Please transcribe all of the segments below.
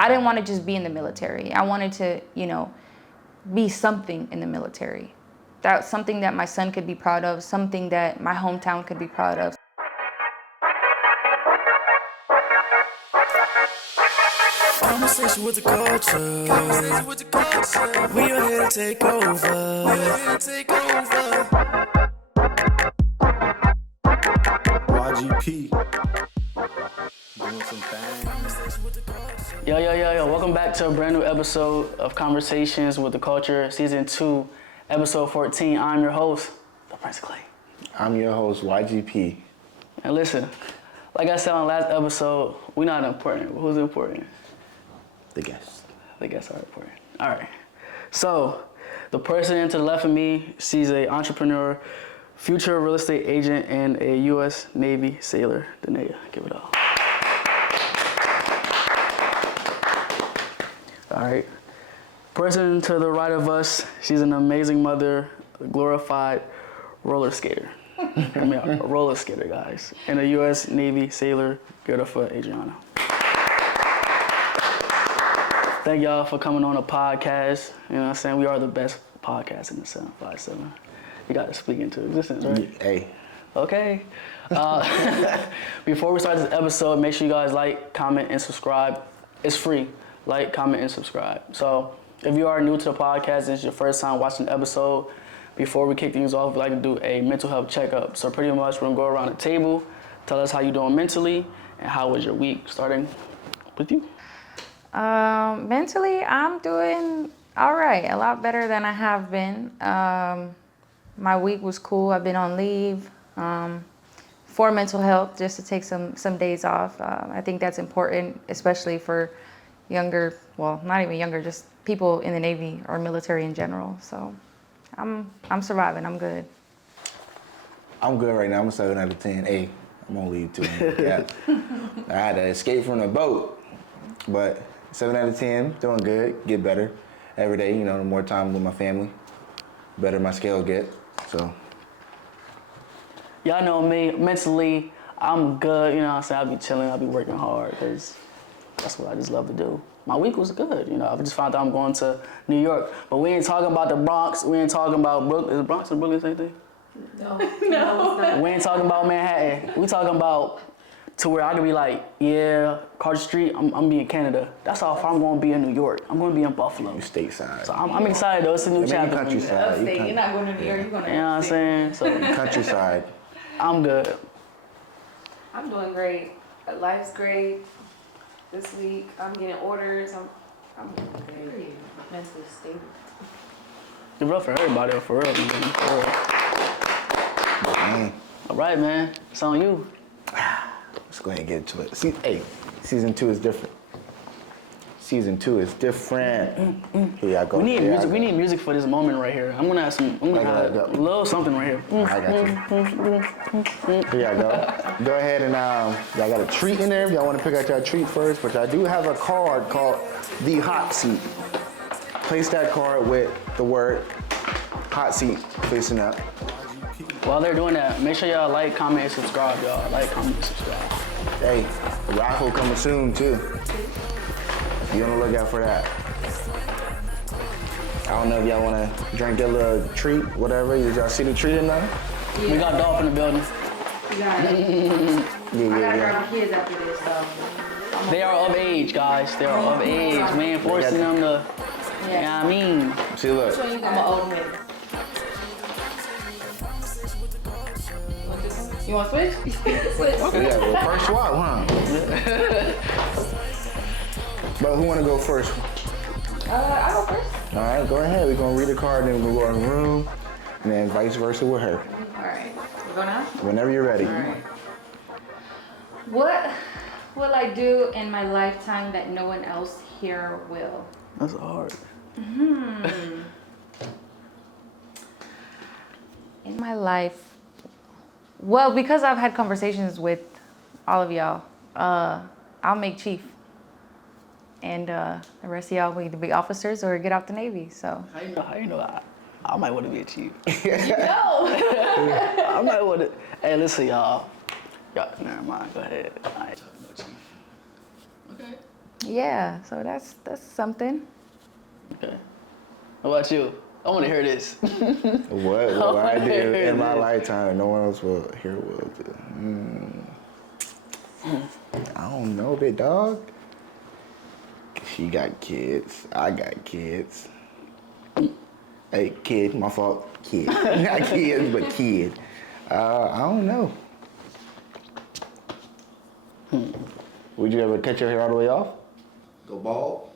I didn't want to just be in the military. I wanted to, be something in the military. That's something that my son could be proud of, something that my hometown could be proud of. Conversation with the culture. We are here to take over. YGP. Doing some things. Yo. Welcome back to a brand new episode of Conversations with the Culture, Season 2, Episode 14. I'm your host, the Prince Clay. I'm your host, YGP. And listen, like I said on the last episode, we're not important. Who's important? The guest. The guests are important. All right. So, the person to the left of me, she's an entrepreneur, future real estate agent, and a U.S. Navy sailor. Danae, give it up. All right. Person to the right of us, she's an amazing mother, a glorified roller skater. I mean, a roller skater, guys. And a U.S. Navy sailor, give it up for Adriana. Thank y'all for coming on a podcast. You know what I'm saying? We are the best podcast in the 757. You got to speak into existence, right? Hey. Okay. Before we start this episode, make sure you guys like, comment, and subscribe. It's free. Like, comment, and subscribe. So if you are new to the podcast, this is your first time watching the episode, before we kick things off, we like to do a mental health checkup. So pretty much we're going to go around the table, tell us how you're doing mentally, and how was your week, starting with you. Mentally, I'm doing all right, a lot better than I have been. My week was cool. I've been on leave for mental health, just to take some days off. I think that's important, especially for younger, well, not even younger, just people in the Navy or military in general. So I'm surviving. I'm good. I'm good right now. I'm a 7 out of 10. Hey, I'm on leave too. Yeah. I had to escape from the boat, but 7 out of 10, doing good, get better every day. The more time with my family, better my scale get. So. Y'all know me, mentally, I'm good. You know what I'm saying? I'll be chilling, I'll be working hard, because that's what I just love to do. My week was good. I just found out I'm going to New York. But we ain't talking about the Bronx. We ain't talking about Brooklyn. Is the Bronx and Brooklyn the same thing? No. We ain't talking about Manhattan. We talking about to where I could be like, yeah, Carter Street, I'm be in Canada. That's how far I'm going to be in New York. I'm going to be in Buffalo. You stateside. So I'm excited, though. It's a new chapter. Countryside. Upstate. You're not going to New York. You're going to You know what I'm saying? So Countryside. I'm good. I'm doing great. Life's great. This week, I'm getting orders. I'm very mentally stable. It's rough for everybody, for real. Man. For real. Man. All right, man. It's on you. Let's go ahead and get into it. Season 2 is different. Season 2 is different. Here I go. We need music. We need music for this moment right here. I'm gonna have some. I'm gonna have a little something right here. I got you. Here I go. Go ahead and y'all got a treat in there. If y'all want to pick out your treat first, but I do have a card called the Hot Seat. Place that card with the word Hot Seat facing up. While they're doing that, make sure y'all like, comment, and subscribe, y'all. Like, comment, and subscribe. Hey, the raffle coming soon too. Be on the lookout for that. I don't know if y'all want to drink a little treat, whatever. Did y'all see the treat in there? Yeah. We got Dolph in the building. You got it. Yeah. I gotta grab the kids after this, so. They are of age, guys. They are of age. We ain't forcing them to, you know what I mean? See, look. I'm an old man. You want to switch? Switch. Okay. Yeah, well, first swap, huh? But who want to go first? I'll go first. All right, go ahead. We're going to read the card, then we'll go in the room, and then vice versa with her. All right. We go now? Whenever you're ready. All right. What will I do in my lifetime that no one else here will? That's hard. In my life, well, because I've had conversations with all of y'all, I'll make chief. And the rest of y'all will either be officers or get out the Navy, so. How you know I might want to be a chief. No! I might want to. Hey, listen, y'all. Never mind. Go ahead. All right. Okay. Yeah, so that's something. Okay. What about you? I want to hear this. What will I do in my This. lifetime? No one else will hear will do. I don't know, big dog. She got kids. I got kids. Hey, kid, my fault. Kid. Not kids, but kid. I don't know. Would you ever cut your hair all the way off? Go bald?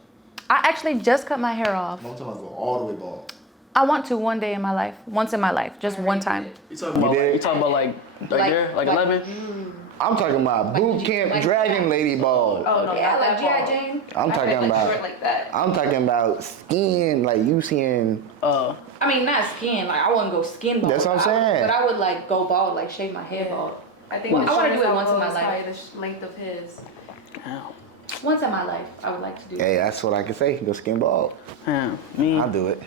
I actually just cut my hair off. I'm talking about go all the way bald. I want to one day in my life, once in my life, just one time. You talking about like there, like 11? I'm talking about boot camp dragon lady bald. Oh no, Yeah, not like that G.I. ball. Jane. I'm I talking meant, like, about. short like that. I'm talking about skin, like you seeing. I mean, not skin. Like I wouldn't go skin bald. That's what I'm saying. But I would like go bald, like shave my head bald. I think Well, the I wanna do shortest it I once in will my is life. probably the length of his. Damn. Once in my life, I would like to do. Hey, that's what I can say. Go skin bald. Damn. Me. I'll do it.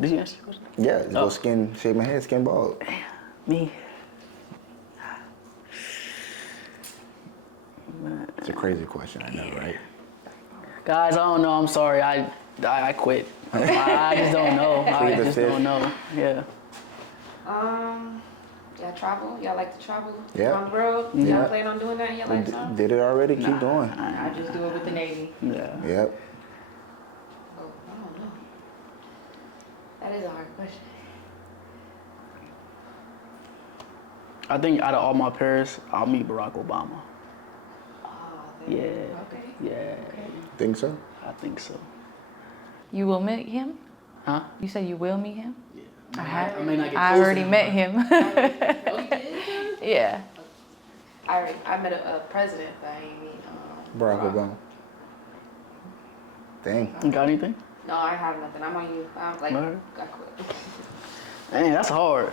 Did you ask your question? Yeah, just go skin, shave my head, skin bald. Me. It's a crazy question, I know, right? Guys, I don't know. I'm sorry. I quit. I just don't know. I Plead the just fifth. don't know. Yeah. Y'all travel? Y'all like to travel? Yeah. On the road? Yeah. Y'all plan on doing that in your lifetime? Did it already? Keep going. I just do it with the Navy. Yeah. Yep. Oh, I don't know. That is a hard question. I think out of all my peers, I'll meet Barack Obama. Yeah. Okay. Yeah. Think so? I think so. You will meet him? Huh? You said you will meet him? Yeah. I may not get I close to already him, met but- him. Oh, you did? Yeah. I met a president, but I ain't meet Barack Obama. Dang. You got anything? No, I have nothing. I'm on you. I'm like, Alright. I quit. Dang, that's hard.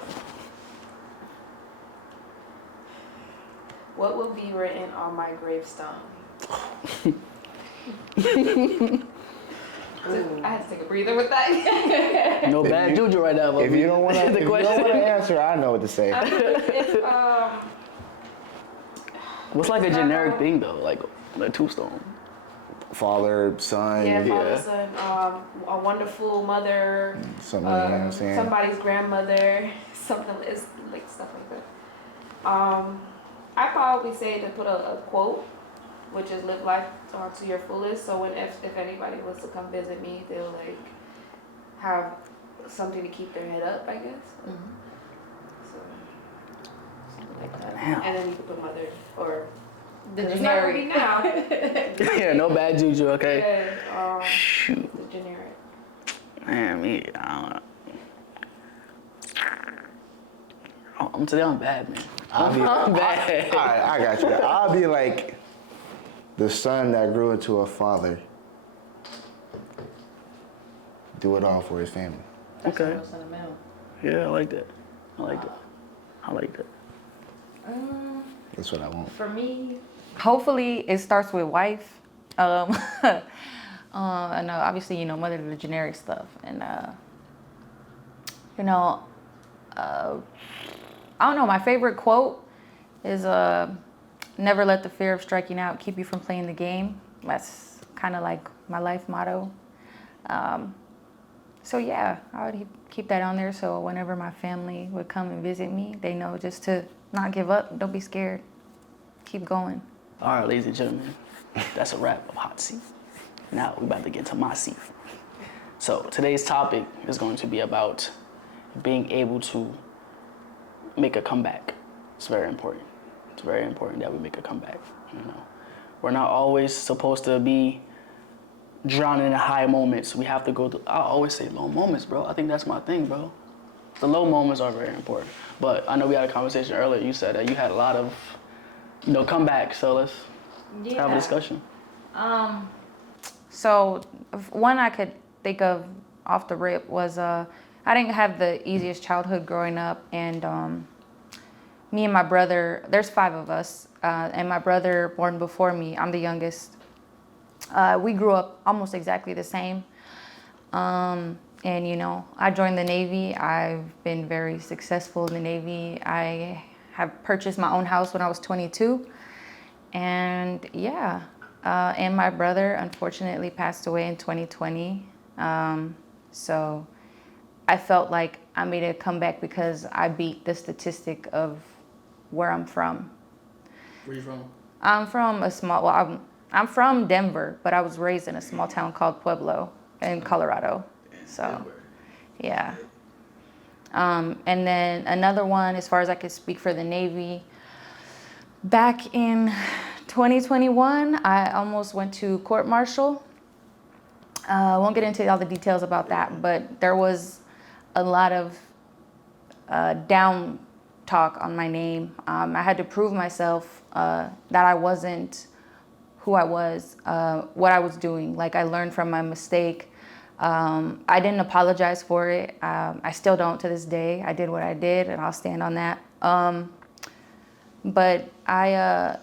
What will be written on my gravestone? I had to take a breather with that. No bad juju right now. But If you don't want to, the question. answer, I know what to say. If, What's like a generic thing though, like a tombstone? Father, son, yeah, father, son, a wonderful mother, something. You know what I'm saying? somebody's grandmother, something is like stuff like that. I probably say to put a quote, which is live life to your fullest. So when if anybody was to come visit me, they'll like have something to keep their head up, I guess. So something like that. Damn. And then you could put mother or The it's not gonna be generic. now. Yeah, no bad juju, okay? Yeah, Shoot. the generic. Man, me, I don't know. I'm today I'm bad, man. I'm bad. All right, I got you. I'll be like the son that grew into a father. Do it all for his family. Okay. Yeah, I like that. I like that. I like that. That's what I want. For me, hopefully it starts with wife. I know, obviously, you know, mother to the generic stuff. And, you know, I don't know, my favorite quote is, never let the fear of striking out keep you from playing the game. That's kind of like my life motto. So yeah, I would keep that on there so whenever my family would come and visit me, they know just to not give up, don't be scared, keep going. All right, ladies and gentlemen, that's a wrap of Hot Seat. Now we're about to get to my seat. So today's topic is going to be about being able to make a comeback. It's very important. It's very important that we make a comeback. You know, we're not always supposed to be drowning in the high moments. We have to go through, I always say low moments, bro. I think that's my thing, bro. The low moments are very important. But I know we had a conversation earlier. You said that you had a lot of, you know, comebacks. So let's have a discussion. So one I could think of off the rip was I didn't have the easiest childhood growing up, and me and my brother, there's 5 of us, and my brother born before me, I'm the youngest. We grew up almost exactly the same. And you know, I joined the Navy. I've been very successful in the Navy. I have purchased my own house when I was 22. And yeah, and my brother unfortunately passed away in 2020. So I felt like I made a comeback because I beat the statistic of where I'm from. Where you from? I'm from a small, well, I'm from Denver, but I was raised in a small town called Pueblo in Colorado. So, Denver. yeah. And then another one, as far as I could speak for the Navy, back in 2021, I almost went to court-martial. I won't get into all the details about that, but there was a lot of down talk on my name. I had to prove myself that I wasn't who I was, what I was doing. Like, I learned from my mistake. I didn't apologize for it. I still don't to this day. I did what I did, and I'll stand on that. But I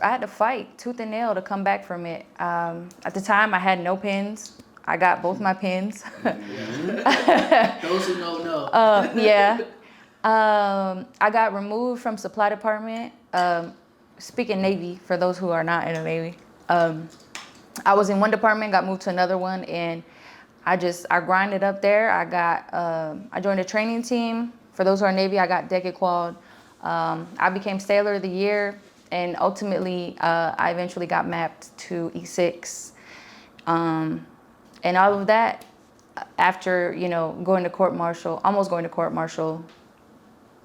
had to fight tooth and nail to come back from it. At the time, I had no pins. I got both my pins. Those who know. Yeah. I got removed from supply department. Speaking Navy, for those who are not in the Navy, I was in one department, got moved to another one, and I grinded up there. I joined a training team. For those who are Navy, I got deck qualified. I became Sailor of the Year, and ultimately, I eventually got mapped to E6. And all of that, after, going to court-martial, almost going to court-martial,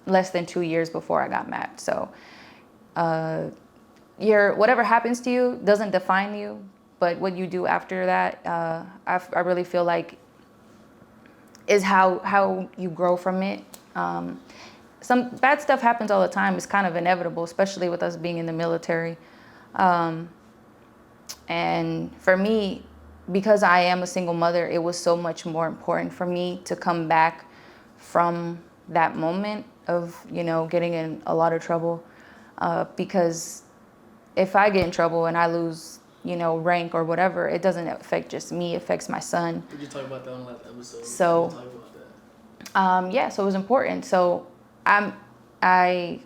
less than 2 years before I got mapped. So, whatever happens to you doesn't define you, but what you do after that, I really feel like is how you grow from it. Some bad stuff happens all the time. It's kind of inevitable, especially with us being in the military. And for me, because I am a single mother, it was so much more important for me to come back from that moment of, getting in a lot of trouble. Because if I get in trouble and I lose, rank or whatever, it doesn't affect just me, it affects my son. Did you talk about that on the last episode? So, Did you talk about that? so it was important. So I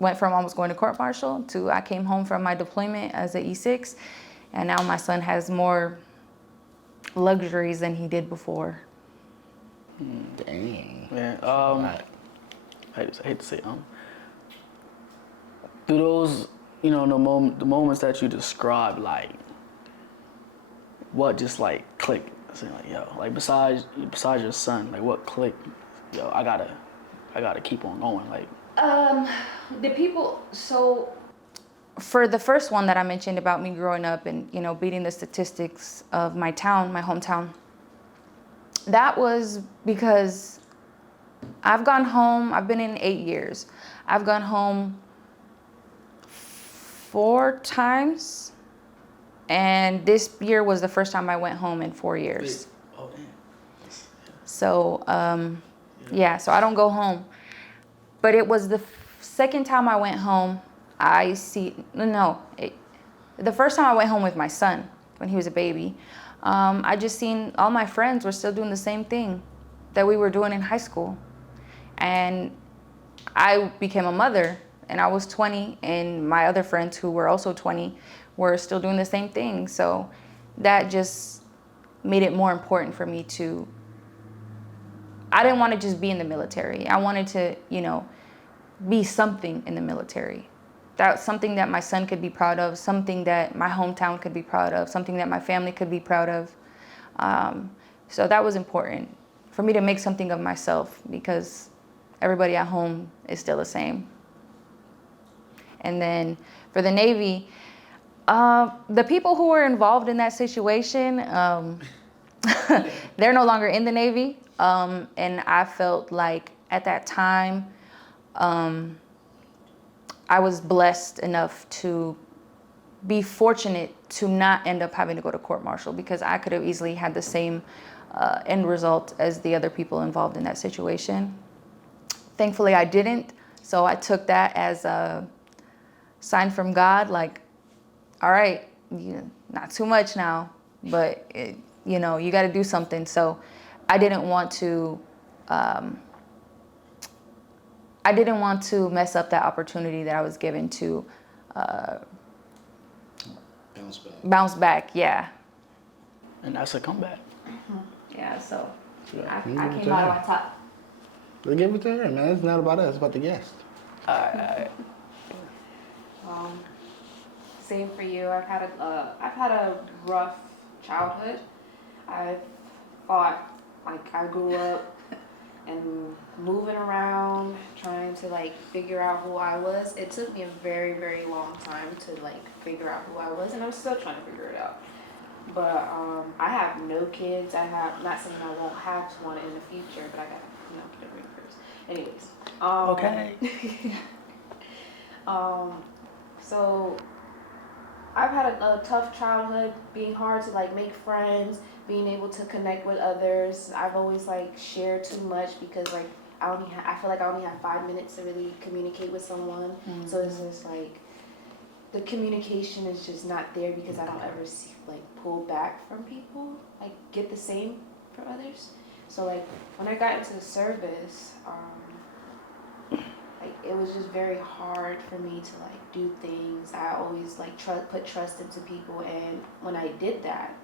went from almost going to court-martial to I came home from my deployment as an E6, and now my son has more luxuries than he did before. Dang. Yeah. I hate to say do those, the moments that you described, like, what just like clicked? Saying like, yo, like besides your son, like what clicked? Yo, I gotta keep on going. Like, The people, so for the first one that I mentioned about me growing up and, beating the statistics of my town, my hometown, that was because I've gone home, I've been in 8 years. I've gone home 4 times, and this year was the first time I went home in 4 years. oh damn. So, so I don't go home. But it was the second time I went home, the first time I went home with my son when he was a baby, I just seen all my friends were still doing the same thing that we were doing in high school. And I became a mother, and I was 20, and my other friends who were also 20 were still doing the same thing. So that just made it more important for me I didn't want to just be in the military. I wanted to, be something in the military. That's something that my son could be proud of, something that my hometown could be proud of, something that my family could be proud of. So that was important for me to make something of myself, because everybody at home is still the same. And then for the Navy, the people who were involved in that situation, they're no longer in the Navy. And I felt like at that time, I was blessed enough to be fortunate to not end up having to go to court-martial, because I could have easily had the same end result as the other people involved in that situation. Thankfully, I didn't. So I took that as a sign from God, like, all right, not too much now, but you got to do something. So I didn't want to mess up that opportunity that I was given to bounce back. Yeah. And that's a comeback. Yeah. So Yeah. I came out on top. Let's give it to her, man. It's not about us. It's about the guest. All right. Same for you. I've had a rough childhood. I've fought, like I grew up and moving around, trying to like figure out who I was. It took me a very, very long time to like figure out who I was, and I'm still trying to figure it out. But I have no kids. Not saying I won't have one in the future, but I got get a ring first. Anyways. Okay. So I've had a tough childhood, being hard to like make friends, being able to connect with others. I've always like shared too much because like I feel like I only have 5 minutes to really communicate with someone. Mm-hmm. So it's just like the communication is just not there because I don't ever pull back from people, like get the same from others. So like when I got into the service, like it was just very hard for me to like do things. I always like put trust into people, and when I did that,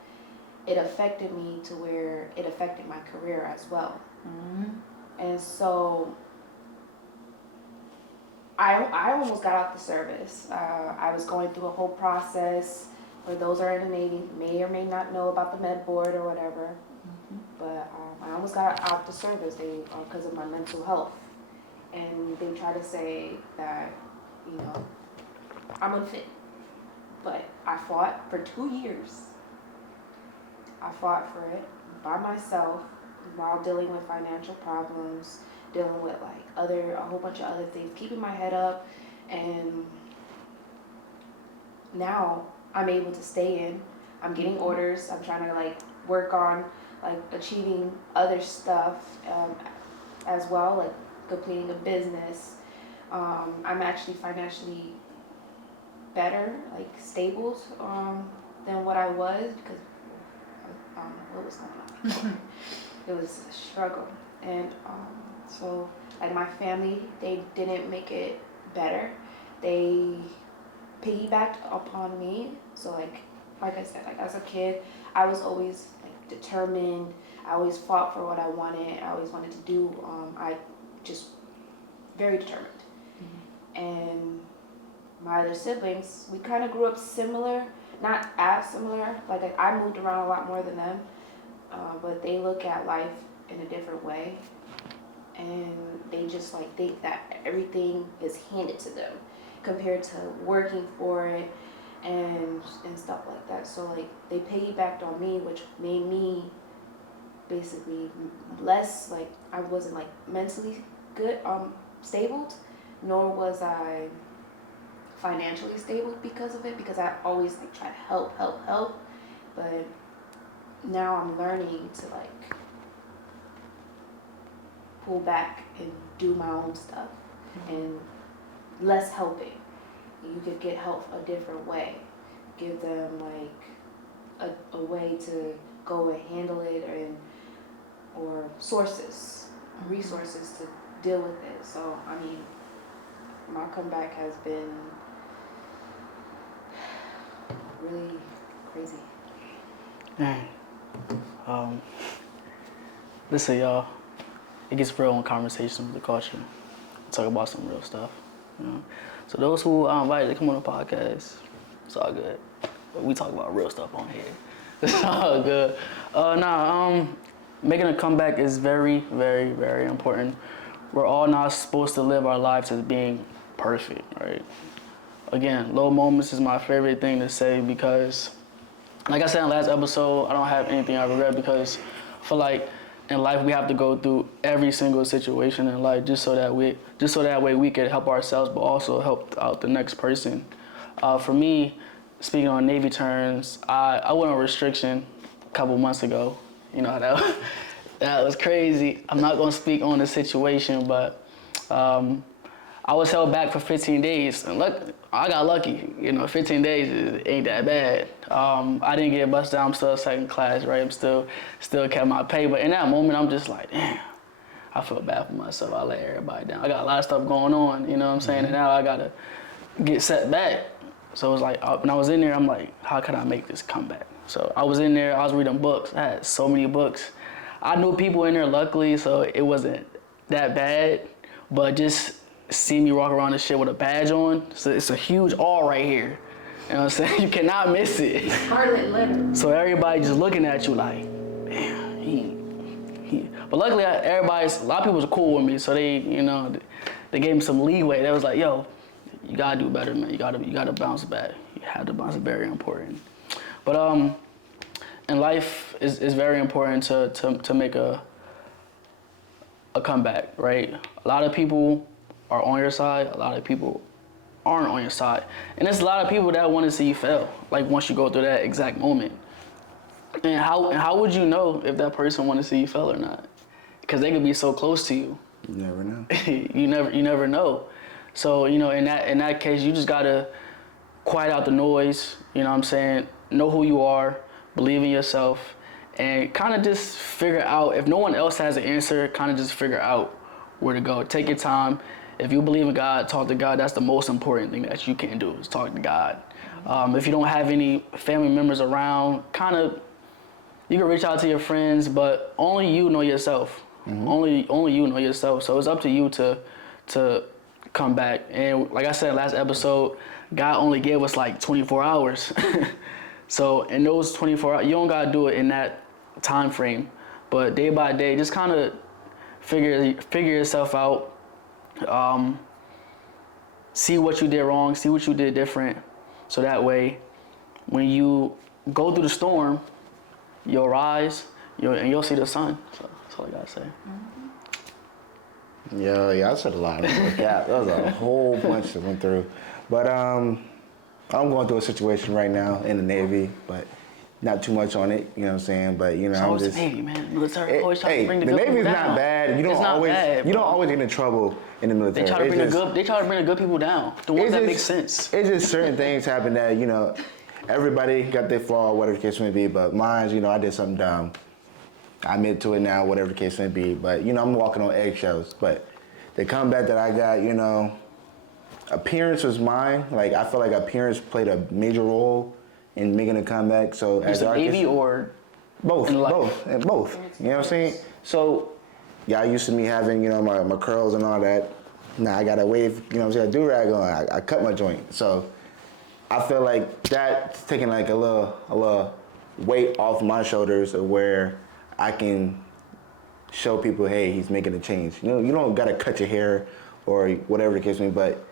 it affected me to where it affected my career as well. Mm-hmm. And so I almost got out the service. I was going through a whole process. For those who are in the Navy, may or may not know about the med board or whatever. Mm-hmm. But I almost got out the service because of my mental health. And they try to say that, I'm unfit. But I fought for 2 years. I fought for it by myself while dealing with financial problems, dealing with a whole bunch of other things, keeping my head up. And now I'm able to stay in. I'm getting orders. I'm trying to work on achieving other stuff as well, like completing a business. I'm actually financially better, stable than what I was because I don't know what was going on before. It was a struggle. And so my family, they didn't make it better. They piggybacked upon me. So like I said, as a kid, I was always determined. I always fought for what I wanted. I always wanted to do. I just very determined. Mm-hmm. And my other siblings, we kind of grew up similar, not as similar. I moved around a lot more than them, but they look at life in a different way, and they just think that everything is handed to them compared to working for it and stuff like that. So they piggybacked on me, which made me basically less I wasn't mentally good stable, nor was I financially stable because of it, because I always try to help, but now I'm learning to pull back and do my own stuff. Mm-hmm. And less helping. You could get help a different way. Give them a way to go and handle it, or sources, resources to deal with it. So I mean, my comeback has been really crazy. Dang. Listen, y'all. It gets real in conversation with the culture. Talk about some real stuff. So those who are invited to come on the podcast, it's all good. But we talk about real stuff on here. It's all good. Making a comeback is very, very, very important. We're all not supposed to live our lives as being perfect, right? Again, low moments is my favorite thing to say because, like I said in the last episode, I don't have anything I regret because I feel like in life we have to go through every single situation in life just so that way we can help ourselves but also help out the next person. For me, speaking on Navy terms, I went on restriction a couple months ago. You know how that was crazy. I'm not gonna speak on the situation, but I was held back for 15 days. And look, I got lucky. 15 days ain't that bad. I didn't get busted down. I'm still second class, right? I'm still kept my pay. But in that moment, I'm just like, damn, I feel bad for myself. I let everybody down. I got a lot of stuff going on, you know what I'm saying? And now I gotta get set back. So it was like, when I was in there, I'm like, how can I make this comeback? So I was in there, I was reading books. I had so many books. I knew people in there, luckily, so it wasn't that bad. But just see me walk around this shit with a badge on, so it's a huge R right here. You know what I'm saying? You cannot miss it. Scarlet letter. So everybody just looking at you like, damn, he. But luckily, a lot of people was cool with me, so they gave me some leeway. They was like, yo, you gotta do better, man. You gotta bounce back. You have to bounce. It's very important. But in life, it's very important to make a comeback, right? A lot of people are on your side. A lot of people aren't on your side, and there's a lot of people that want to see you fail. Like once you go through that exact moment, and how would you know if that person want to see you fail or not? Because they could be so close to you. You never know. you never know. So in that case, you just gotta quiet out the noise. You know what I'm saying? Know who you are, believe in yourself, and kind of just figure out, if no one else has an answer, kind of just figure out where to go. Take your time. If you believe in God, talk to God. That's the most important thing that you can do, is talk to God. If you don't have any family members around, you can reach out to your friends, but only you know yourself. Only you know yourself. So it's up to you to come back. And like I said last episode, God only gave us like 24 hours. So in those 24 hours, you don't gotta do it in that time frame, but day by day, just kind of figure yourself out. See what you did wrong, see what you did different, so that way, when you go through the storm, you'll rise, and you'll see the sun. So that's all I gotta say. Yeah, I said a lot. That was a whole bunch that went through. But I'm going through a situation right now in the Navy, but not too much on it. You know what I'm saying? But I'm always just. the Navy, man. Military always trying to bring the the good Navy's people not down. bad. You don't always get in trouble in the military. They try to bring the good people down. The ones that make sense. It's just certain things happen that everybody got their flaw, whatever the case may be. But mine, I did something dumb. I admit to it now, whatever the case may be. But I'm walking on eggshells. But the comeback that I got, appearance was mine. Like I feel like appearance played a major role in making a comeback. So Is it Navy or both? in life? Both. You know what I'm saying? So yeah, I used to me having my curls and all that. Now I got a wave. A do-rag on. I cut my joint. So I feel like that's taking like a little weight off my shoulders of where I can show people, hey, he's making a change. You don't gotta cut your hair or whatever the case may be, but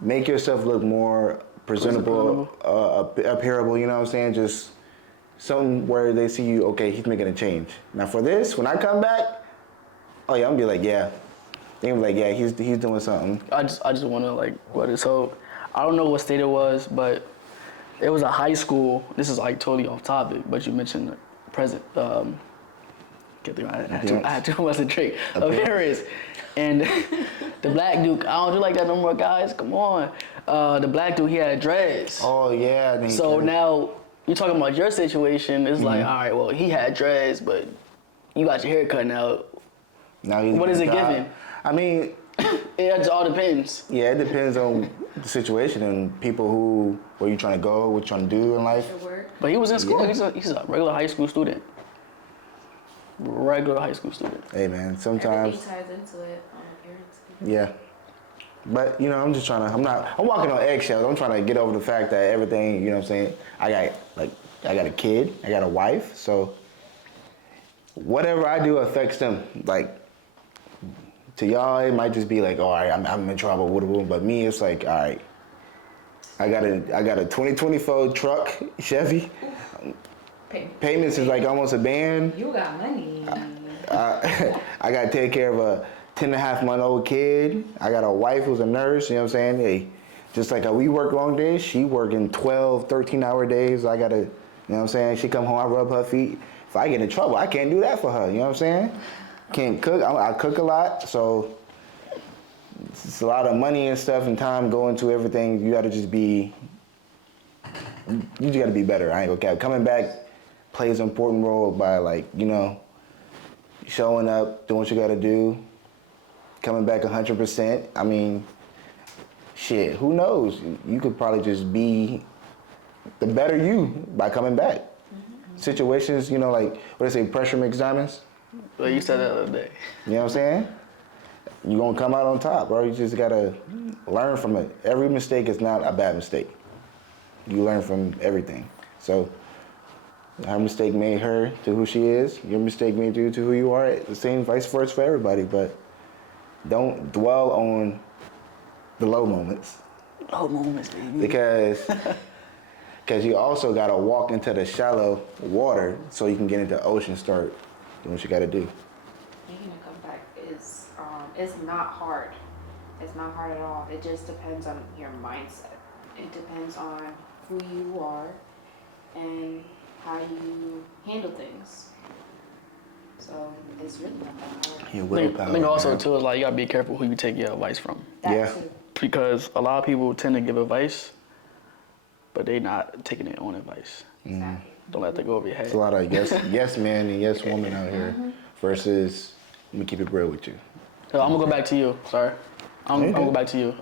make yourself look more presentable, appearable, you know what I'm saying? Just something where they see you, okay, he's making a change. Now for this, when I come back, oh yeah, I'm gonna be like, yeah. They're gonna be like, yeah, he's doing something. I just wanna so I don't know what state it was, but it was a high school. This is like totally off topic, but you mentioned the present. I had too much to drink. Appearance. And the black dude, I don't do like that no more, guys. Come on. The black dude, he had dreads. Oh yeah. So now you're talking about your situation. It's like, all right, well, he had dreads, but you got your hair cut now. Now what is it giving? I mean, it just all depends. Yeah, it depends on the situation and people where you trying to go, what you trying to do in life. But he was in school. Yeah. He's a regular high school student. Hey man, sometimes. Everything ties into it. Appearance. Yeah. But I'm just I'm walking on eggshells. I'm trying to get over the fact that everything, what I'm saying? I got a kid, I got a wife, so whatever I do affects them. Like, to y'all, it might just be like, all right, I'm in trouble, but me, it's like, all right, I got a 2024 truck, Chevy. Payments is like almost a band. You got money. I got to take care of a 10.5-month-old kid. I got a wife who's a nurse, you know what I'm saying? Hey, just like how we work long days, she working 12, 13-hour days. I got to, you know what I'm saying? She come home, I rub her feet. If I get in trouble, I can't do that for her, you know what I'm saying? Can't cook, I cook a lot, so it's a lot of money and stuff and time going to everything. You got to just be, you just got to be better. I ain't gonna cap. Coming back plays an important role by showing up, doing what you got to do, coming back 100%. I mean, shit, who knows? You could probably just be the better you by coming back. Situations, like, what they say, pressure makes diamonds? Well, you said that the other day. You know what I'm saying? You're gonna come out on top, bro. You just gotta learn from it. Every mistake is not a bad mistake. You learn from everything. So, her mistake made her to who she is. Your mistake made you to who you are. The same vice versa for everybody, but don't dwell on the low moments. Low moments, baby. Because you also gotta walk into the shallow water so you can get into the ocean, start doing what you gotta do. Making a comeback is not hard. It's not hard at all. It just depends on your mindset. It depends on who you are and how you handle things. So it's really not that hard. Your I willpower. think also man. too is like you gotta be careful who you take your advice from, That Yeah. too. because a lot of people tend to give advice, but they not taking their own advice. Exactly. Don't let that go over your head. There's a lot of yes men and yes women out here versus, let me keep it real with you. So I'm gonna go back to you. Sorry, I'm Okay. gonna go back to you.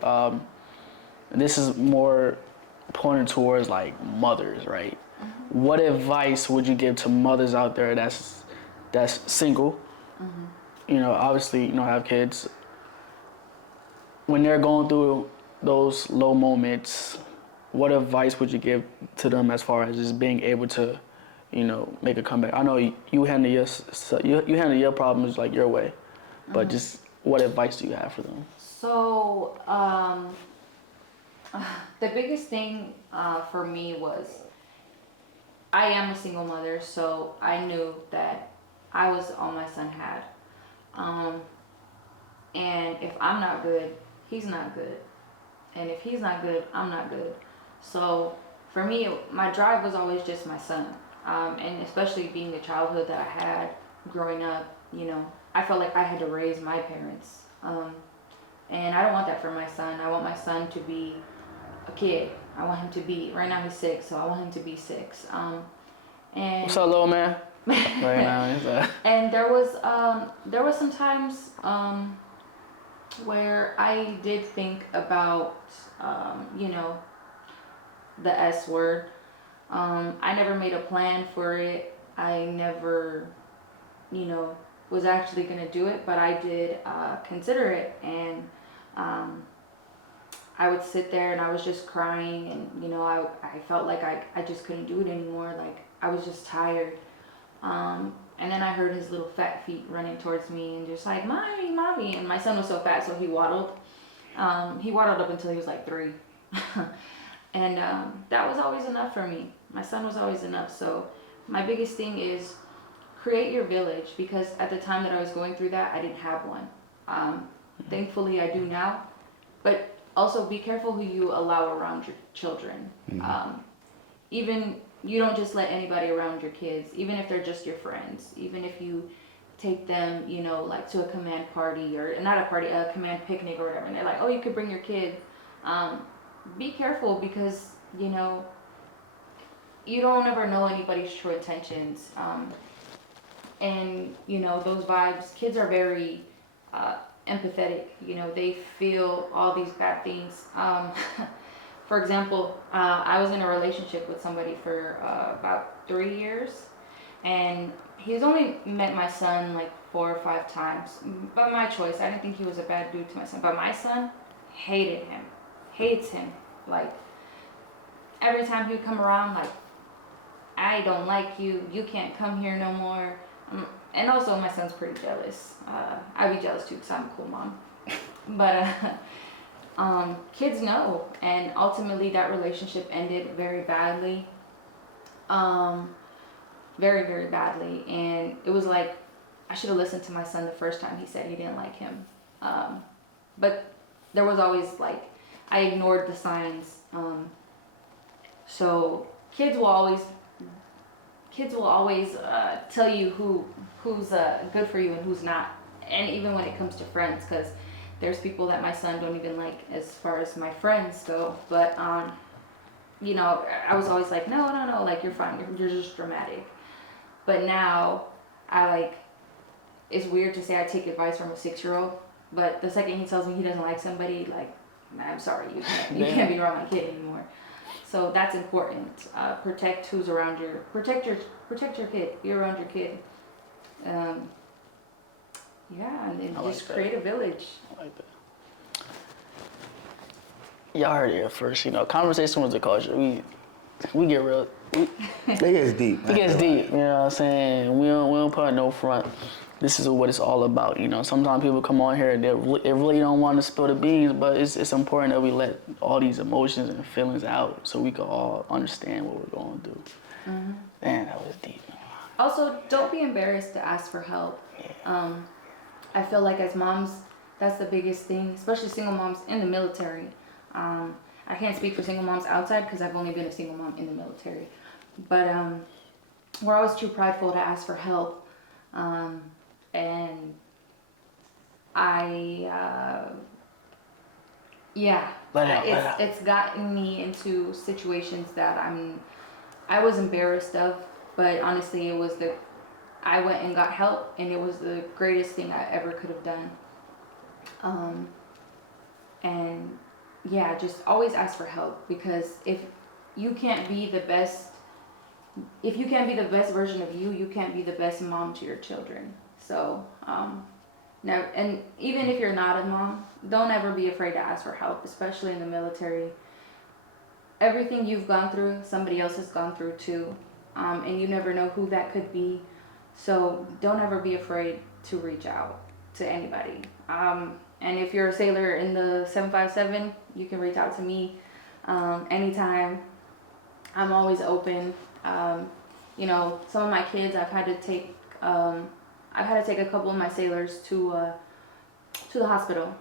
And this is more pointed towards like mothers, right? What advice would you give to mothers out there that's single? Obviously, have kids. When they're going through those low moments, what advice would you give to them as far as just being able to, make a comeback? I know you handle your problems like your way, but just what advice do you have for them? So, the biggest thing for me was I am a single mother, so I knew that I was all my son had. And if I'm not good, he's not good. And if he's not good, I'm not good. So for me, my drive was always just my son. And especially being the childhood that I had growing up, I felt like I had to raise my parents. And I don't want that for my son. I want my son to be a kid. I want him to be, right now he's 6, so I want him to be 6. And What's up, little man? Right now, and there was some times where I did think about the S word. I never made a plan for it. I never was actually gonna do it, but I did consider it, and I would sit there and I was just crying, and I felt like I just couldn't do it anymore. Like I was just tired. And then I heard his little fat feet running towards me and just like, mommy, mommy. And my son was so fat, so he waddled. He waddled up until he was like 3. And that was always enough for me. My son was always enough. So my biggest thing is create your village, because at the time that I was going through that, I didn't have one. Thankfully, I do now. But also be careful who you allow around your children. Even you don't just let anybody around your kids, even if they're just your friends. Even if you take them, like to a command party, or not a party, a command picnic or whatever, and they're like, oh, you could bring your kid. Be careful, because, you don't ever know anybody's true intentions. And, those vibes, kids are very empathetic. They feel all these bad things. For example, I was in a relationship with somebody for about 3 years, and he's only met my son like 4 or 5 times, by my choice. I didn't think he was a bad dude to my son, but my son hated him, hates him. Like every time he would come around, like, I don't like you, you can't come here no more. And also my son's pretty jealous. I'd be jealous too, because I'm a cool mom. But kids know, and ultimately that relationship ended very badly. Very, very badly. And it was like, I should have listened to my son the first time he said he didn't like him. But there was always like, I ignored the signs. So kids will always tell you who's good for you and who's not. And even when it comes to friends, because there's people that my son don't even like as far as my friends go. But I was always like, no, like, you're fine, you're just dramatic. But now it's weird to say I take advice from a 6-year-old, but the second he tells me he doesn't like somebody, like, I'm sorry, you can't be around my kid anymore. So that's important. Protect who's around protect your kid. Be around your kid. Yeah, and then I like just that. create a village. I like that. Y'all heard it here first. You know, conversation with the culture. We get real. It gets deep. It gets deep. You know what I'm saying? We don't put no front. This is what it's all about. You know, sometimes people come on here and they really don't want to spill the beans, but it's important that we let all these emotions and feelings out so we can all understand what we're going through. Mm-hmm. Man, that was deep. Also, don't be embarrassed to ask for help. I feel like as moms, that's the biggest thing, especially single moms in the military. I can't speak for single moms outside because I've only been a single mom in the military. But we're always too prideful to ask for help. And it's gotten me into situations that I was embarrassed of, but honestly I went and got help, and it was the greatest thing I ever could have done. And yeah, just always ask for help, because if you can't be the best version of you, you can't be the best mom to your children. So, never, and even if you're not a mom, don't ever be afraid to ask for help, especially in the military. Everything you've gone through, somebody else has gone through too, and you never know who that could be. So don't ever be afraid to reach out to anybody. And if you're a sailor in the 757, you can reach out to me anytime. I'm always open. You know, some of my kids, I've had to take a couple of my sailors to the hospital,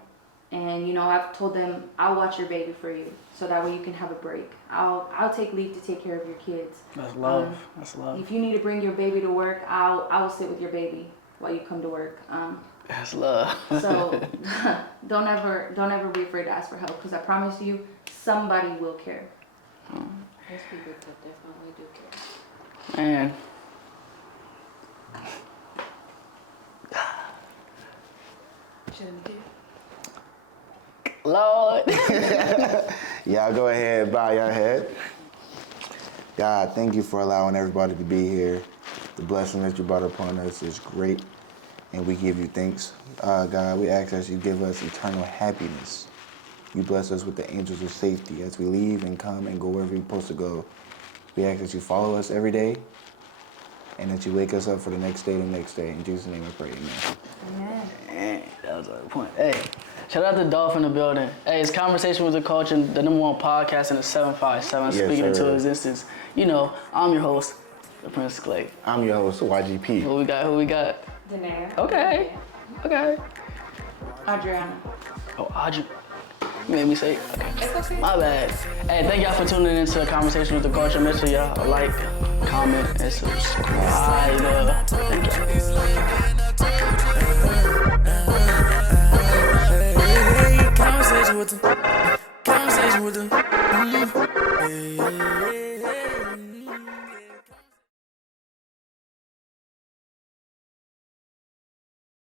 and you know, I've told them I'll watch your baby for you, so that way you can have a break. I'll take leave to take care of your kids. That's love. That's love. If you need to bring your baby to work, I'll sit with your baby while you come to work. That's love. So don't ever be afraid to ask for help, because I promise you, somebody will care. There's people that definitely do care. Man. Shouldn't be. Lord. Y'all go ahead, bow your head. God, thank you for allowing everybody to be here. The blessing that you brought upon us is great, and we give you thanks. God, we ask that you give us eternal happiness. You bless us with the angels of safety as we leave and come and go wherever we're supposed to go. We ask that you follow us every day, and that you wake us up for the next day. In Jesus' name I pray, amen. Amen. Man, that was a point. Hey, shout out to Dolph in the building. Hey, it's Conversation with the Culture, the #1 podcast in the 757, Yes, speaking into sir. existence. You know, I'm your host, the Prince Clay. I'm your host, YGP. Who we got? Danae. Okay. Adriana. Oh, Audrey. You made me say it. Okay. It's okay. My bad. Hey, thank y'all for tuning into Conversation with the Culture. Make sure y'all like, comment, and subscribe. Thank Conversation with the